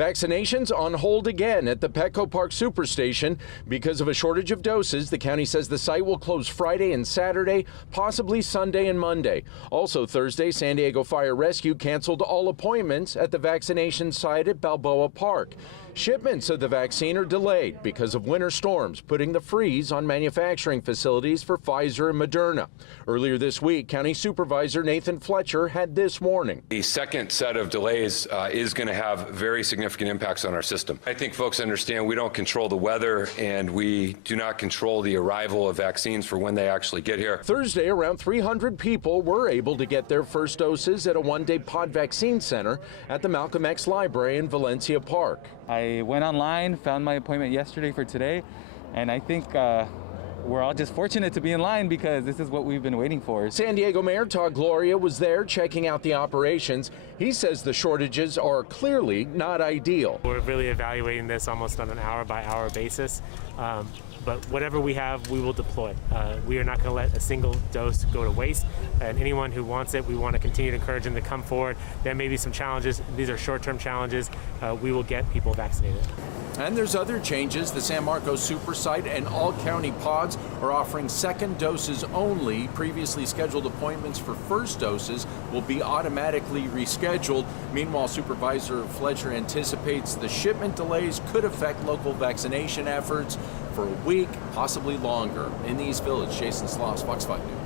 Vaccinations on hold again at the Petco Park Superstation because of a shortage of doses. The county says the site will close Friday and Saturday, possibly Sunday and Monday. Also Thursday, San Diego Fire Rescue canceled all appointments at the vaccination site at Balboa Park. Shipments of the vaccine are delayed because of winter storms, putting the freeze on manufacturing facilities for Pfizer and Moderna. Earlier this week, County Supervisor Nathan Fletcher had this warning. The second set of delays is going to have very significant impacts on our system. I think folks understand we don't control the weather and we do not control the arrival of vaccines for when they actually get here. Thursday, around 300 people were able to get their first doses at a one-day pod vaccine center at the Malcolm X Library in Valencia Park. I went online, found my appointment yesterday for today, and I think we're all just fortunate to be in line because this is what we've been waiting for. San Diego Mayor Todd Gloria was there checking out the operations. He says the shortages are clearly not ideal. We're really evaluating this almost on an hour-by-hour basis. But whatever we have, we will deploy. We are not going to let a single dose go to waste. And anyone who wants it, we want to continue to encourage them to come forward. There may be some challenges. These are short-term challenges. We will get people vaccinated. And there's other changes. The San Marcos Super Site and all county pods are offering second doses only. Previously scheduled appointments for first doses will be automatically rescheduled. Meanwhile, Supervisor Fletcher anticipates the shipment delays could affect local vaccination efforts for a week, possibly longer. In the East Village, Jason Sloss, Fox 5 News.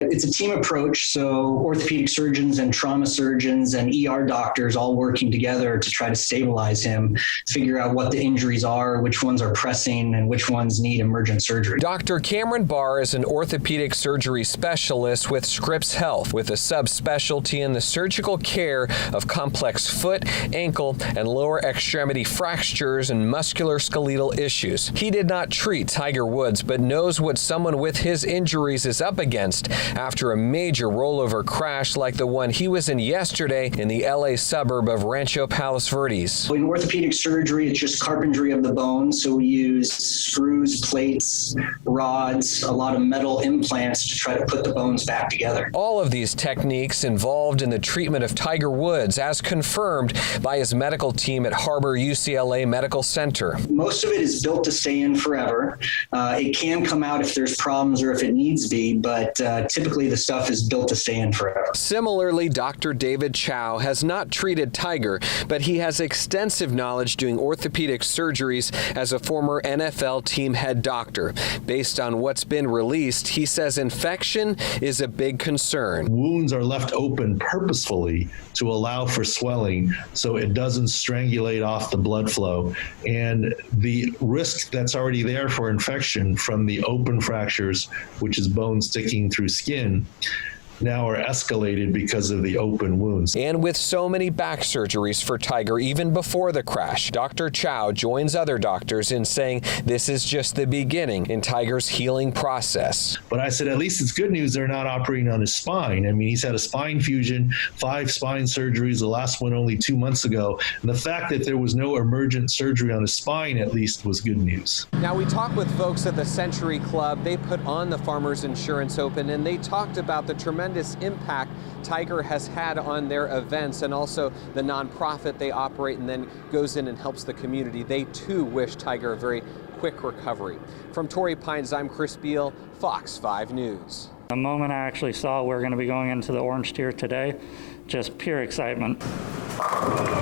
It's a team approach, so orthopedic surgeons and trauma surgeons and ER doctors all working together to try to stabilize him, figure out what the injuries are, which ones are pressing, and which ones need emergent surgery. Dr. Cameron Barr is an orthopedic surgery specialist with Scripps Health, with a subspecialty in the surgical care of complex foot, ankle, and lower extremity fractures and musculoskeletal issues. He did not treat Tiger Woods, but knows what someone with his injuries is up against after a major rollover crash like the one he was in yesterday in the LA suburb of Rancho Palos Verdes. In orthopedic surgery, it's just carpentry of the bone, so we use screws, plates, rods, a lot of metal implants to try to put the bones back together. All of these techniques involved in the treatment of Tiger Woods, as confirmed by his medical team at Harbor UCLA Medical Center. Most of it is built to stay in forever. It can come out if there's problems or if it needs be, but typically the stuff is built to stay in forever. Similarly, Dr. David Chow has not treated Tiger, but he has extensive knowledge doing orthopedic surgeries as a former NFL team head doctor. Based on what's been released, he says infection is a big concern. Wounds are left open purposefully to allow for swelling so it doesn't strangulate off the blood flow. And the risk that's already there for infection from the open fractures, which is bone sticking through skin, now are escalated because of the open wounds. And with so many back surgeries for Tiger even before the crash, Dr. Chow joins other doctors in saying this is just the beginning in Tiger's healing process. But I said, at least it's good news they're not operating on his spine. I mean, he's had a spine fusion, 5 spine surgeries, the last one only 2 months ago. And the fact that there was no emergent surgery on his spine, at least, was good news. Now, we talked with folks at the Century Club. They put on the Farmers Insurance Open, and they talked about the tremendous impact Tiger has had on their events and also the nonprofit they operate and then goes in and helps the community. They too wish Tiger a very quick recovery. From Torrey Pines, I'm Chris Beal, Fox 5 News. The moment I actually saw we're going to be going into the orange tier today, just pure excitement.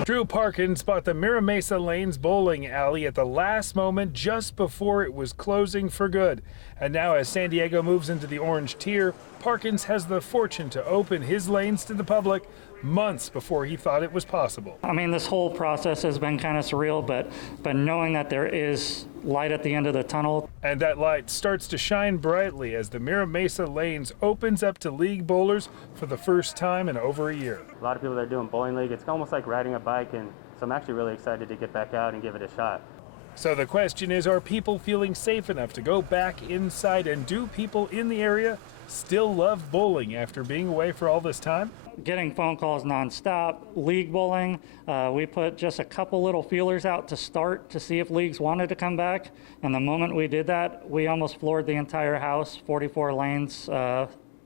Drew Parkins bought the Mira Mesa Lanes bowling alley at the last moment just before it was closing for good. And now as San Diego moves into the orange tier, Parkins has the fortune to open his lanes to the public months before he thought it was possible. I mean, this whole process has been kind of surreal, but knowing that there is light at the end of the tunnel. And that light starts to shine brightly as the Mira Mesa Lanes opens up to league bowlers for the first time in over a year. A lot of people that are doing bowling league, it's almost like riding a bike, and so I'm actually really excited to get back out and give it a shot. So the question is, are people feeling safe enough to go back inside, and do people in the area still love bowling after being away for all this time? Getting phone calls nonstop. League bowling, we put just a couple little feelers out to start to see if leagues wanted to come back. And the moment we did that, we almost floored the entire house, 44 lanes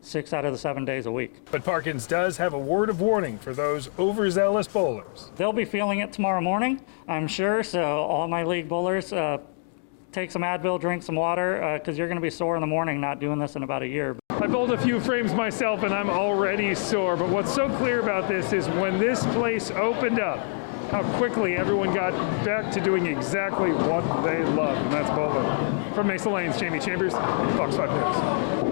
6 out of the 7 days a week. But Parkins does have a word of warning for those overzealous bowlers. They'll be feeling it tomorrow morning, I'm sure, so all my league bowlers, take some Advil, drink some water, because you're going to be sore in the morning not doing this in about a year. I bowled a few frames myself and I'm already sore, but what's so clear about this is when this place opened up, how quickly everyone got back to doing exactly what they love, and that's bowling. From Mesa Lanes, Jamie Chambers, Fox 5 News.